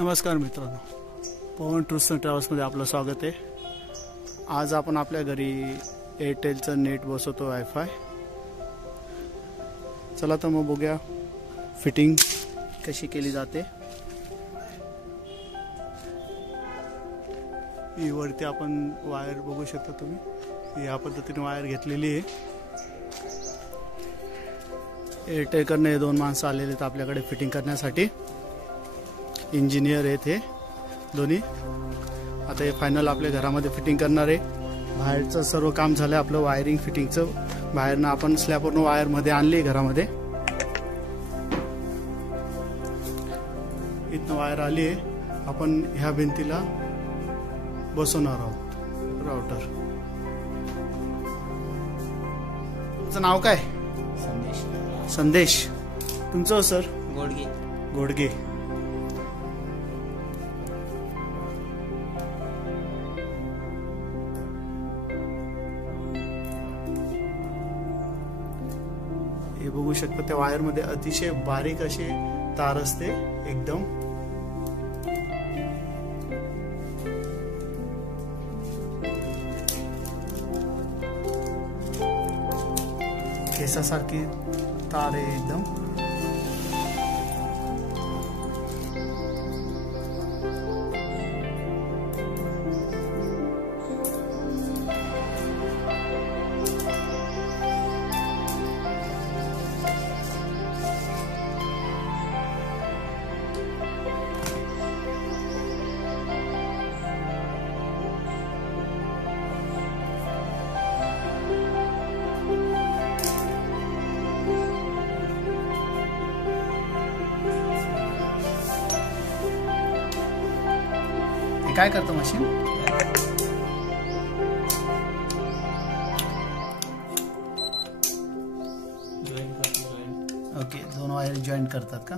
नमस्कार मित्रांनो, पवन tours and ट्रॅव्हल्समध्ये आपलं स्वागत आहे। आज आपण आपल्या घरी एअरटेलचं नेट बसवतो, वायफाय। चला तर मग बघूया फिटिंग कशी केली जाते। ही वरती आपण वायर बघू शकता तुम्ही, या पद्धतीने वायर घेतलेली आहे। एअरटेलकडनं हे दोन माणसं आलेले आहेत आपल्याकडे फिटिंग करण्यासाठी। इंजिनियर आहेत हे दोन्ही। आता हे फायनल आपल्या घरामध्ये फिटिंग करणार आहे। बाहेरचं सर्व काम झालं आपलं वायरिंग फिटिंगचं। बाहेरनं आपण स्लॅबवरून वायर मध्ये आणली घरामध्ये। इथनं वायर आली आहे, आपण ह्या भिंतीला बसवणार आहोत राउटर। तुमचं नाव काय? संदेश। संदेश। तुमचं सर? गोडगे। गोडगे। हे बघू शकता त्या वायर मध्ये अतिशय बारीक असे तार असते एकदम। केसासारखी तार आहे एकदम। काय करतं मशीन? ओके, दोन वायर जॉईंट करतात का?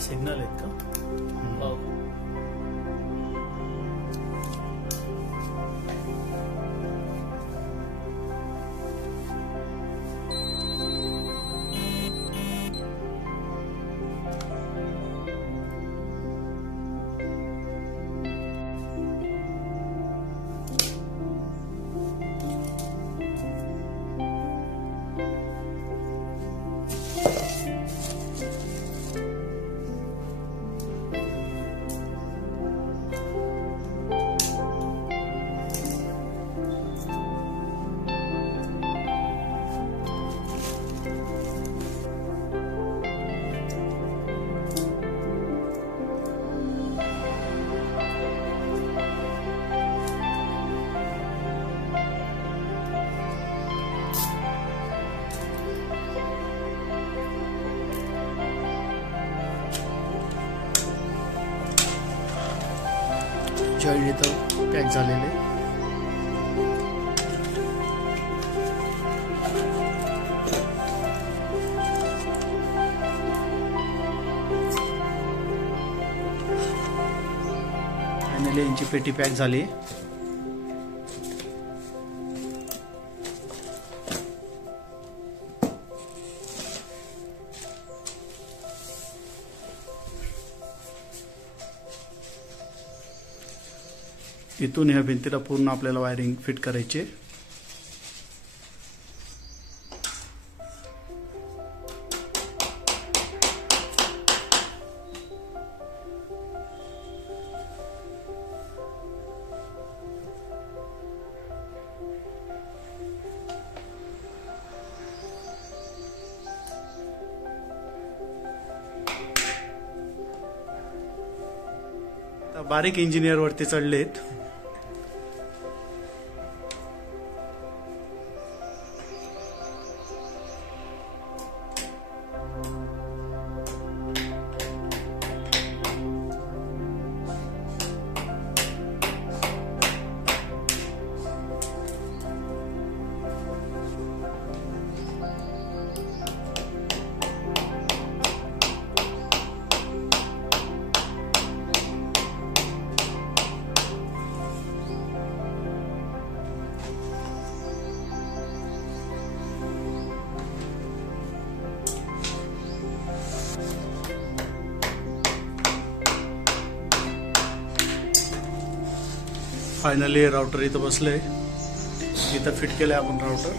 सिग्नल आहेत का? जॉईंट इथं पॅक झालेले। फायनली यांची पेटी पॅक झाली। इथून ह्या भिंतीला पूर्ण आपल्याला वायरिंग फिट करायची। बारीक इंजिनियर वरती चढलेत. फायनली राउटर इथं बसलंय. इथं फिट केलंय आपण राउटर.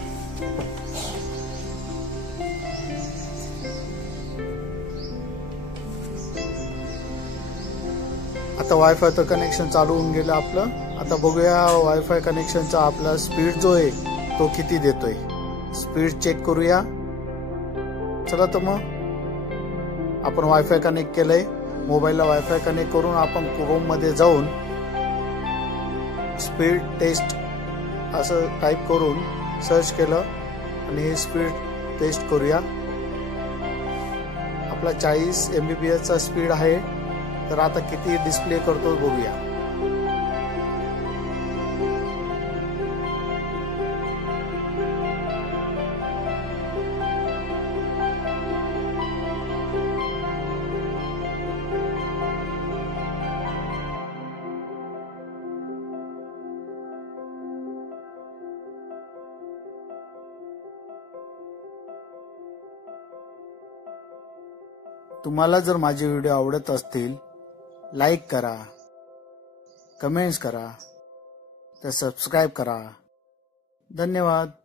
आता वायफायचं कनेक्शन चालू होऊन गेलं आपलं. आता बघूया वायफाय कनेक्शनचा आपला स्पीड जो आहे तो किती देतोय. स्पीड चेक करूया. चला तर मग आपण वायफाय कनेक्ट केलंय. मोबाईलला वायफाय कनेक्ट करून आपण क्रोम मध्ये जाऊन स्पीड टेस्ट असं टाईप करून सर्च केलं आणि हे स्पीड टेस्ट करूया. आपला 40 MBPS चा स्पीड आहे. तर आता किती डिस्प्ले करतो बघूया. तुम्हाला जर माझे व्हिडिओ आवडत असतील लाईक करा, कमेंट्स करा, तर सबस्क्राईब करा. धन्यवाद.